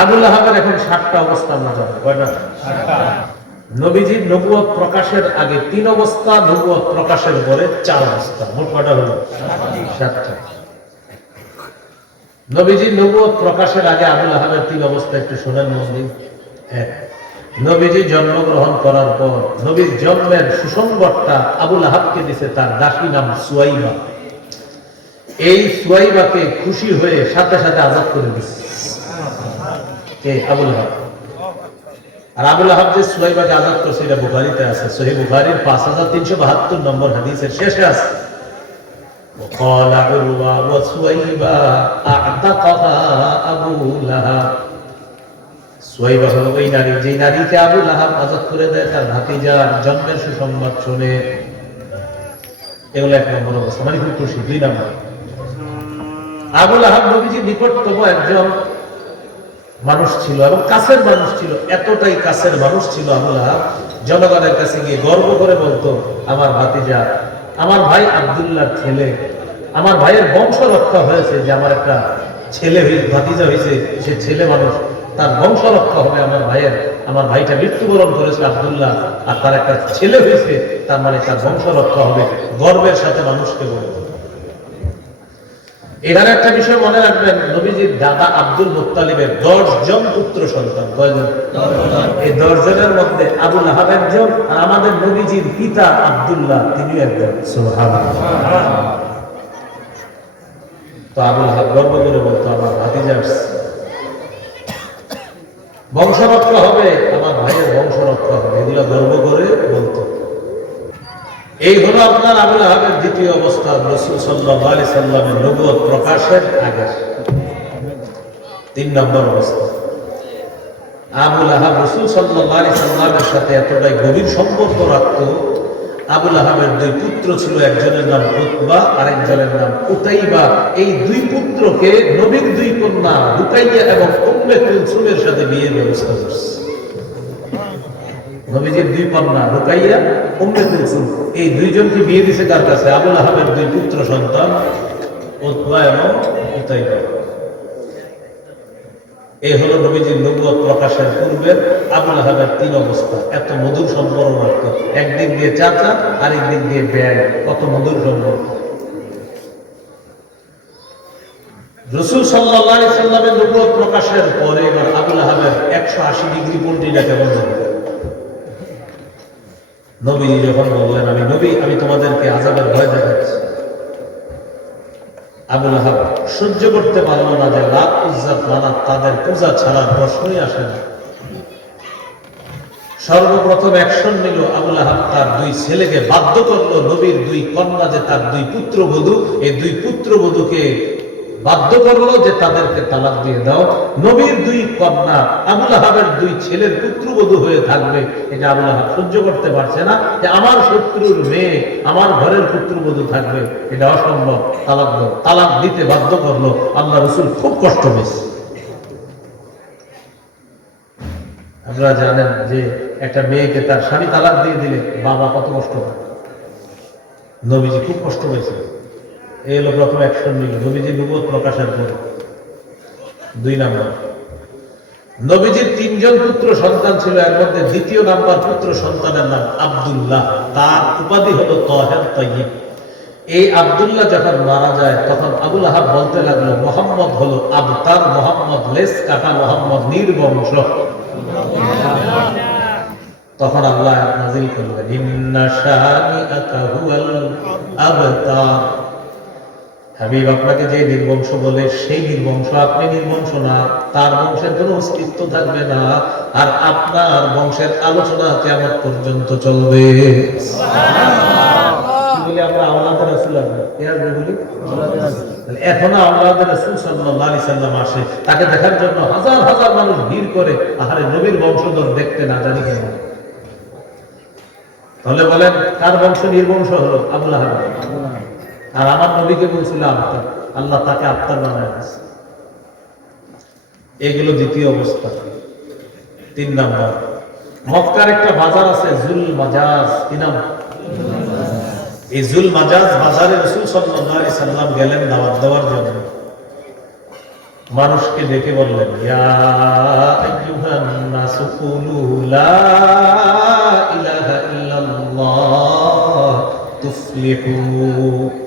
আবুল আহাবের এখন সাতটা অবস্থা জানি কয়টা? নবীজির নবুয়ত প্রকাশের আগে তিন অবস্থা নবুয়ত প্রকাশের পরে চার অবস্থা। মোট হলো? সাতটা। নবীজির নবুয়ত প্রকাশের আগে আবুল আহাবের তিন অবস্থা একটু শোনেন মন্দির। এক নবীজি জন্মগ্রহণ করার পর নবীর জন্মের সুসংবাদটা আবুল আহাবকে দিছে তার দাসী নাম সুয়াইবা। এই সুয়াইবাকে খুশি হয়ে সাথে সাথে আজাদ করে দিচ্ছে কে আবুল আহাব আর আবুল আহাব যে সুলাইবাকে আজাদ করছে এটা বুখারিতে আছে সহি বুখারির পাঁচ হাজার তিনশো বাহাত্তর নম্বর হাদিসের শেষে আছে وقال عروة وسويبة أعتقها أبو لهب সুয়াইবা হলো ওই নারী যে নারীকে আবু লাহাব আজাদ করে দেয় তার ভাতিজার জন্মের সুসংবাদ শুনে এগুলো এক নম্বর অবস্থা মানে খুব খুশি দুই নম্বর আবুল আহাব নবীজির নিকটতম একজন মানুষ ছিল এবং কাছের মানুষ ছিল, এতটাই কাছের মানুষ ছিল আবুল আহাব। জনগণের কাছে গিয়ে গর্ব করে বলতো, আমার ভাতিজা, আমার ভাই আব্দুল্লাহর ছেলে, আমার ভাইয়ের বংশ রক্ষা হয়েছে যে আমার একটা ছেলে ভাতিজা হয়েছে সে ছেলে মানুষ, তার বংশ রক্ষা হবে আমার ভাইয়ের। আমার ভাইটা মৃত্যুবরণ করেছে আব্দুল্লাহ, আর তার একটা ছেলে হয়েছে তার মানে তার বংশ রক্ষা হবে। গর্বের সাথে মানুষকে বলে এখানে একটা বিষয় মনে রাখবেন, নবীজির দাদা আব্দুল মুত্তালিবের দশ জন পুত্র সন্তান, কয়জন এই দশ জনের মধ্যে আবুল আহাব একজন আর আমাদের নবীজির পিতা আব্দুল্লাহ, তিনিও একজন। তো আবুল গর্ব করে বলতো, আমার ভাতিজা আসছে। বংশ রক্ষা হবে, আমার ভাইয়ের বংশ রক্ষা হবে, এগুলো গর্ব করে বলতো এই হলো আপনার আবুল আহাবের দ্বিতীয় অবস্থা রসুল সাল্লাহ আলি সাল্লামের নবুয়ত প্রকাশের আগে। তিন নম্বর অবস্থা। আবুল আহাব রসুল সাল্লাহ আলি সাল্লামের সাথে এতটাই গভীর সম্পর্ক রাখত আবুল আহাবের দুই পুত্র ছিল, একজনের নাম উতবা, আরেকজনের নাম উতাইবা। এই দুই পুত্রকে নবীর দুই কন্যা রুকাইয়া এবং উম্মে কুলসুমের সাথে বিয়ের ব্যবস্থা করছে। নবীজির দুই কন্যা উম্মে কুলসুম। এই দুইজনকে বিয়ে দিছে কাছে? আবুল আহাবের দুই পুত্র সন্তান, উতবা এবং উতাইবা। এই হলো নবীজির নবুয়ত প্রকাশের পূর্বে আবুল আহাবের তিন অবস্থা। এত মধুর সম্পর্ক। রাখত একদিক দিয়ে চাচা, আরেক দিক দিয়ে ব্যয় কত মধুর সম্পর্ক। রসুল সাল্লাহ সাল্লামের নবুয়ত প্রকাশের পরে এবার আবুল আহাবের একশো আশি ডিগ্রি পল্টিটা কেমন হবে? নবী যখন বললেন, আমি নবী, আমি তোমাদেরকে আজাবের ভয় দেখাচ্ছি। আবুল আহাব সহ্য করতে পারল না যে রাত উজ্জাত মানাত তাদের পূজা ছাড়ার প্রশ্নই আসে না। সর্বপ্রথম অ্যাকশন নিল আবুল আহাব, তার দুই ছেলেকে বাধ্য করল নবীর দুই কন্যা যে তার দুই পুত্রবধূ, এই দুই পুত্রবধূকে বাধ্য করল যে তাদেরকে তালাক দিয়ে দাও। নবীর দুই কন্যা, আবুল আহাবের দুই ছেলের পুত্রবধূ হয়ে থাকবে। এটা আবুল আহাব সহ্য করতে পারছে না, যে আমার শত্রুর মেয়ে, আমার ঘরের পুত্রবধূ থাকবে। এটা অসম্ভব। তালাক দাও। তালাক দিতে বাধ্য করল। আল্লাহ রসুল খুব কষ্ট পেয়েছে। আপনারা জানেন যে একটা মেয়েকে তার স্বামী তালাক দিয়ে দিলে বাবা কত কষ্ট পায়। নবীজি খুব কষ্ট পেয়েছে এই হলো প্রথম অ্যাকশন নিল। নবীজি নবুয়ত প্রকাশের পর। দুই নাম্বার। নবীজির তিনজন পুত্র সন্তান ছিল। এর মধ্যে দ্বিতীয় নাম্বার পুত্র সন্তানের নাম আব্দুল্লাহ। তার উপাধি হলো তহের তৈব এই আব্দুল্লাহ যখন মারা যায়, তখন আবুল আহাব বলতে লাগল, মোহাম্মদ হলো আবতার, মোহাম্মদ লেস কাটা, মোহাম্মদ নির্বংশ। তখন আল্লাহ নাজিল করলেন আবতার। হাবিব আপনাকে যে নির্বংশ বলে সেই নির্বংশ আপনি নির্বংশ না তার বংশের কোনো অস্তিত্ব থাকবে না আর আপনার বংশের আলোচনা কেমন পর্যন্ত চলবে। কি বলি আমরা আওলাদ রাসূল আসবে বলি? তাহলে এখনও আওলাদ রাসূল সাল্লাল্লাহু আলাইহি সাল্লাম আসে তাকে দেখার জন্য হাজার হাজার মানুষ ভিড় করে আহারে নবীর বংশধর দেখতে না জানি কেন। তাহলে বলেন কার বংশ নির্বংশ হলো? আবুল আহাব। আর আমার নবীকে বলছিল আবতার আল্লাহ তাকে আবতার বানায় দিয়েছে এগুলো দ্বিতীয় অবস্থা। তিন নাম্বার, মক্কার একটা বাজার আছে, জুল মাজাজ। কি নাম? এই জুল মাজাজ বাজারে রসুল সাল্লাল্লাহু সাল্লাম গেলেন দাওয়াত দেওয়ার জন্য। মানুষকে ডেকে বললেন ইলাহা ইল্লাল্লাহ তুফলিহু।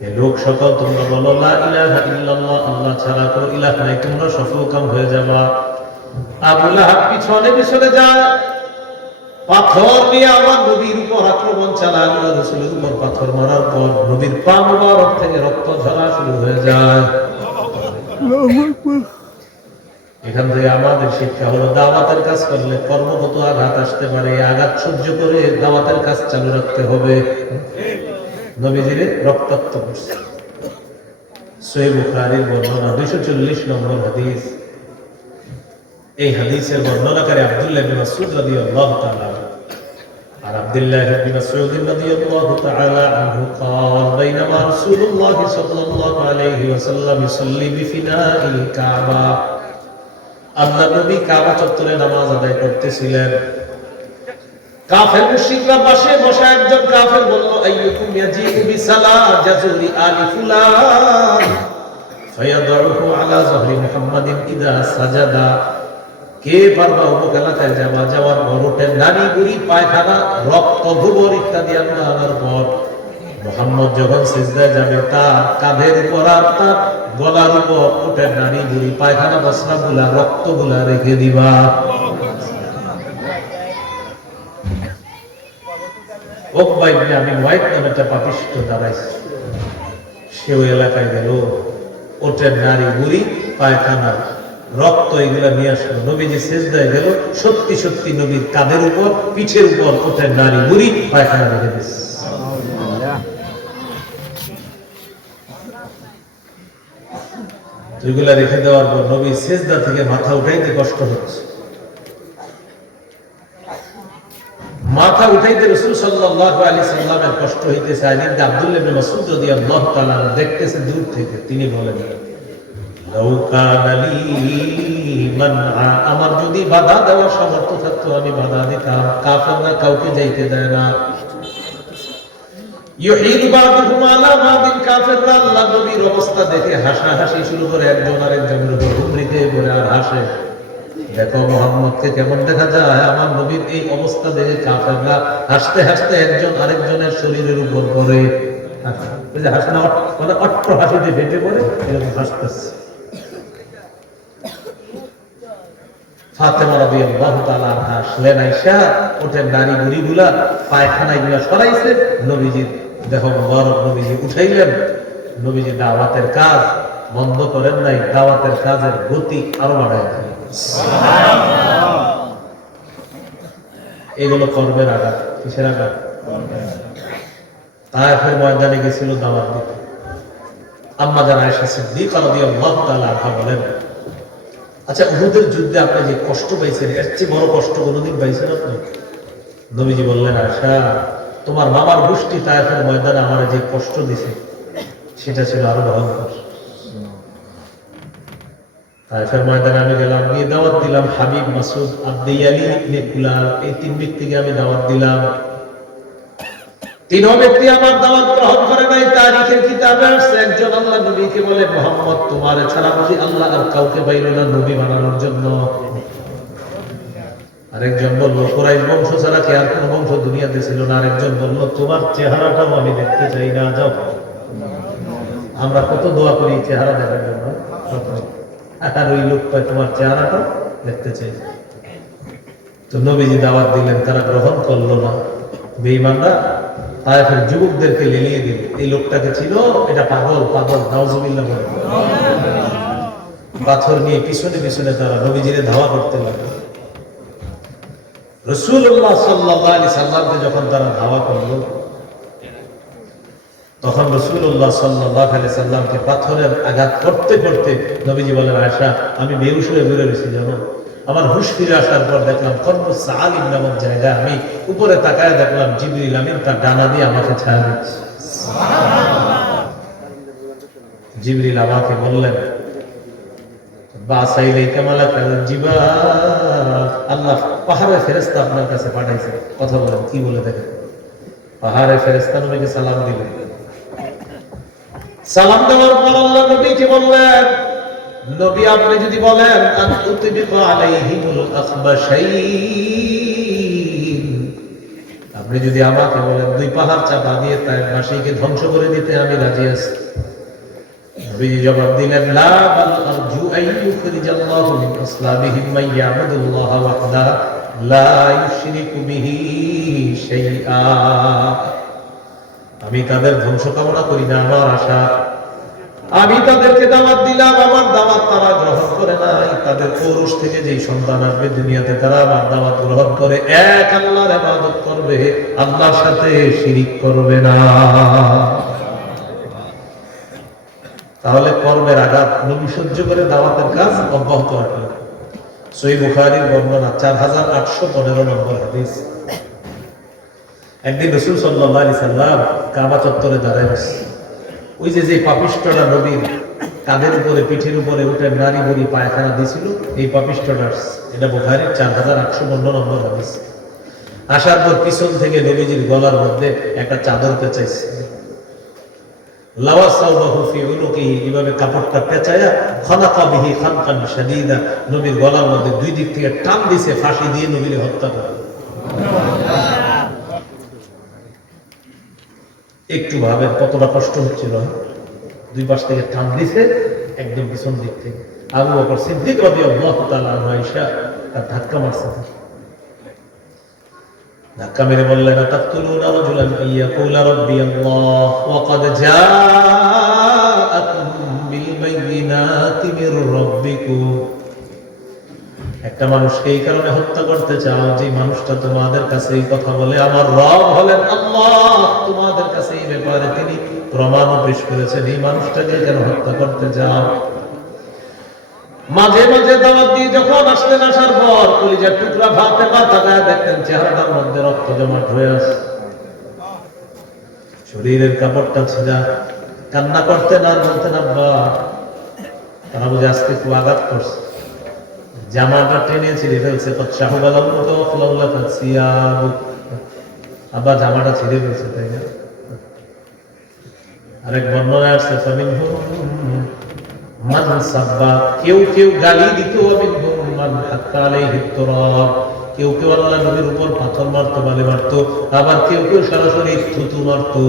লোক সকল তোমরা বলো ইলাহা ইল্লাল্লাহ আল্লাহ ছাড়া কোনো ইলাহ নাই তোমরা সফল কাম হয়ে যাবা। আবু লাহাব পিছনে পিছনে যায়। পাথর নবীর উপর আক্রমণ রসুলের উপর পাথর মারার পর নবীর পা মুবারক থেকে রক্ত ঝরা শুরু হয়ে যায়। এখান থেকে আমাদের শিক্ষা হলো দাওয়াতের কাজ করলে কর্মগত আঘাত আসতে পারে আঘাত সহ্য করে দাওয়াতের কাজ চালু রাখতে হবে। নবীজির রক্তাক্ত করছে সহি বুখারীর বর্ণনা দুইশো চল্লিশ নম্বর হাদিস এই হাদিসের বর্ণনাকারী আব্দুল্লাহ বিন মাসউদ রাদিয়াল্লাহু তাআলা عن عبد الله بن مسعود رضي الله تعالى عنه قال بينما رسول الله صلى الله عليه وسلم يصلي بفناء الكعبة আল্লাহ নবী কাবা চত্বরে নামাজ আদায় করতেছিলেন কাফের মুশরিকরা বসা একজন কাফের বলল, আইয়ুকুম জাজুরি আলি ফুলান। আলা মুহাম্মাদিন ইদা সাজাদা। কে পারবা যাবা যাওয়ার বুড়ি, পায়খানা, রক্ত গোবর ইত্যাদি আমরা আনার পর মোহাম্মদ যখন সিজদায় যাবে, তার কাঁধের উপর আর তার গলার উপর বুড়ি, পায়খানা বসরা গুলা রক্তগুলা রেখে দিবা। ওকবা ইবনে আমি হোয়াইট নামে একটা পাপিষ্ট সে ওই এলাকায় গেল ওঠেন নারী, বুড়ি, পায়খানা, রক্ত এগুলা নিয়ে আসলো। নবীজি সেজদায় গেল, সত্যি সত্যি নবীর কাদের উপর, পিঠের উপর ওঠেন নারী, বুড়ি, পায়খানা রেখে দিচ্ছে এগুলা রেখে দেওয়ার পর নবী সেজদা থেকে মাথা উঠাইতে কষ্ট হচ্ছে। মাথা উঠাইতে রসুল সাল্লাল্লাহু আলাইহি সাল্লামের কষ্ট হইতেছে আলী ইবনে আব্দুল্লাহ ইবনে মাসউদ রাদিয়াল্লাহু তাআলা দেখতেছে দূর থেকে, তিনি বলেন আমার যদি বাধা দেওয়ার সামর্থ্য থাকতো, আমি বাধা দিতাম। কাফেররা কাউকে যাইতে দেয় না। আলা আল্লাহ নবীর অবস্থা দেখে হাসাহাসি শুরু করে, একজন আরেকজনের উপর হুমড়ি খেয়ে আর হাসে। দেখো মোহাম্মদকে কেমন দেখা যায়? আমার নবীর এই অবস্থা দেখে কাফেররা হাসতে হাসতে একজন আরেকজনের শরীরের উপর পড়ে। মানে বুড়িগুলা পায়খানাগুলা সরাইছে, নবীজির নবীজি উঠাইলেন। দাওয়াতের কাজ বন্ধ করেন নাই, দাওয়াতের কাজের গতি আরও বাড়ায় এগুলো কর্মের আঘাত, কিসের আঘাত? তায়েফের ময়দানে গেছিল দাওয়াত দিতে। আম্মা জান আয়েশা সিদ্দিকা বলেন আচ্ছা উহুদের যুদ্ধে আপনি যে কষ্ট পাইছেন, এর চেয়ে বড় কষ্ট কোনোদিন পাইছেন আপনি? নবীজি বললেন আশা তোমার মামার গোষ্ঠী তায়েফের ময়দানে আমার যে কষ্ট দিছে, সেটা ছিল আরও ভয়ঙ্কর। তায়েফের ময়দানে আমি গেলাম, গিয়ে দাওয়াত দিলাম, হাবিব মাসুদ এই তিন ব্যক্তিকে আমি দাওয়াত দিলাম। ব্যক্তি আমার দাওয়াত গ্রহণ করে নাই, তারিখের কিতাবে আসছে, একজন আল্লাহ নবীকে বলে, মোহাম্মদ, তোমার ছাড়া বুঝি আল্লাহ আর কাউকে বাইরে না নবী বানানোর জন্য? আরেকজন বলল, কোরাইশ বংশ ছাড়া কি আর কোন বংশ দুনিয়াতে ছিল না? আরেকজন বলল, তোমার চেহারাটাও আমি দেখতে চাই না, যাও। আমরা কত দোয়া করি চেহারা দেখার জন্য। আর ওই লোকটা তোমার চেহারাটা দেখতে চাই। তো নবীজি দাওয়াত দিলেন, তারা গ্রহণ করল না। বেঈমানরা তায়েফের যুবকদেরকে লেলিয়ে দিল। এই লোকটাকে ছিল, এটা পাগল পাগল, নাউজুবিল্লাহ বলে। পাথর নিয়ে পিছনে পিছনে তারা নবীজিরে ধাওয়া করতে লাগল। রসুল্লাহ সাল্লাহ আলী সাল্লামকে যখন তারা ধাওয়া করল তখন রসুল্লাহ সাল্লাহ আলি সাল্লামকে পাথরের আঘাত করতে করতে নবীজি বলেন আয়সা আমি বেহুশ হয়ে বেরো গেছি, জানো? আমার হুশ ফিরে আসার পর দেখলাম কর্মস আলিম নামক জায়গা আমি উপরে তাকায় দেখলাম জিবরিল আমিন তার ডানা দিয়ে আমাকে ছায়া দিচ্ছে। জিবরিল আমাকে বললেন আল্লাহ পাহাড়ে ফেরেস্তা আপনার কাছে পাঠাইছে। কথা বলেন, কি বলে দেখেন? পাহাড়ে ফেরেস্তা নবীকে সালাম দিলেন। সালাম দেওয়ার পর আল্লাহ নবীকে বললেন? নবী আপনি যদি বলেন আপনি যদি আমাকে বলেন, দুই পাহাড় চাপা দিয়ে ধ্বংস করে দিতে আমি রাজি আছি। জবাব আমি তাদের ধ্বংস কামনা করি না, আমার আশা। আমি তাদেরকে দাওয়াত দিলাম, আমার দাওয়াত তারা গ্রহণ করে নাই। তাদের পুরুষ থেকে যেই সন্তান আসবে দুনিয়াতে, তারা আমার দাওয়াত গ্রহণ করে। এক আল্লাহর ইবাদত করবে, আল্লাহর সাথে শিরিক করবে না। তাহলে কর্মের আঘাত নবী সহ্য করে দাওয়াতের কাজ অব্যাহত রাখলেন সই বুখারির বর্ণনা, চার হাজার আটশো পনেরো নম্বর হাদিস। একদিন রসুল সাল্লাহ আলি সাল্লাম কাবা চত্বরে দাঁড়ায় ওই যে যে পাপিষ্টরা নবীর কাঁধের উপরে, পিঠের উপরে উঠে নারী বুড়ি পায়খানা দিয়েছিল এই পাপিষ্টরা এটা বুখারির চার হাজার আটশো পনেরো নম্বর হাদিস। আসার পর পিছন থেকে নবীজির গলার মধ্যে একটা চাদর পেঁচাইছে। এভাবে কাপড়টা পেঁচায়া খানাকা বিহি খানকান শাদীদা। নবীর গলার মধ্যে দুই দিক থেকে টান দিছে, ফাঁসি দিয়ে নবীর হত্যা করে। একটু ভাবেন কতটা কষ্ট হচ্ছিল। দুই পাশ থেকে টান দিছে, একদম পিছন দিক থেকে। আবু বকর সিদ্দিক আনহু তার ধাক্কা মারছে। ধাক্কা মেরে বললেন তাকতুলুনা রাজুলান ইয়াকুলা আল্লাহ বিল মির একটা মানুষকে এই কারণে হত্যা করতে চাও যে মানুষটা তোমাদের কাছে এই কথা বলে, আমার রব হলেন আল্লাহ, তোমাদের কাছে এই ব্যাপারে তিনি প্রমাণও পেশ করেছেন, এই মানুষটাকে কেন হত্যা করতে চাও? মাঝে মাঝে দাওয়াত দিয়ে যখন আসতেন আসার পর কলিজার টুকরা মাথা গায়ে দেখতেন চেহারাটার মধ্যে রক্ত জমাট হয়ে আসে শরীরের কাপড়টা ছিঁড়া, কান্না করতেন আর বলতেন, আব্বা, তারা বুঝে আজকে খুব আঘাত করছে। জামাটা টেনে ছিঁড়ে ফেলছে আব্বা জামাটা ছিঁড়ে ফেলছে, তাই না? আরেক বর্ণনায় আসছে কেউ কেউ গালি দিত কেউ কেউ আল্লাহ নবীর উপর পাথর মারতো, বালি মারতো, আবার কেউ কেউ সরাসরি থুতু মারতো।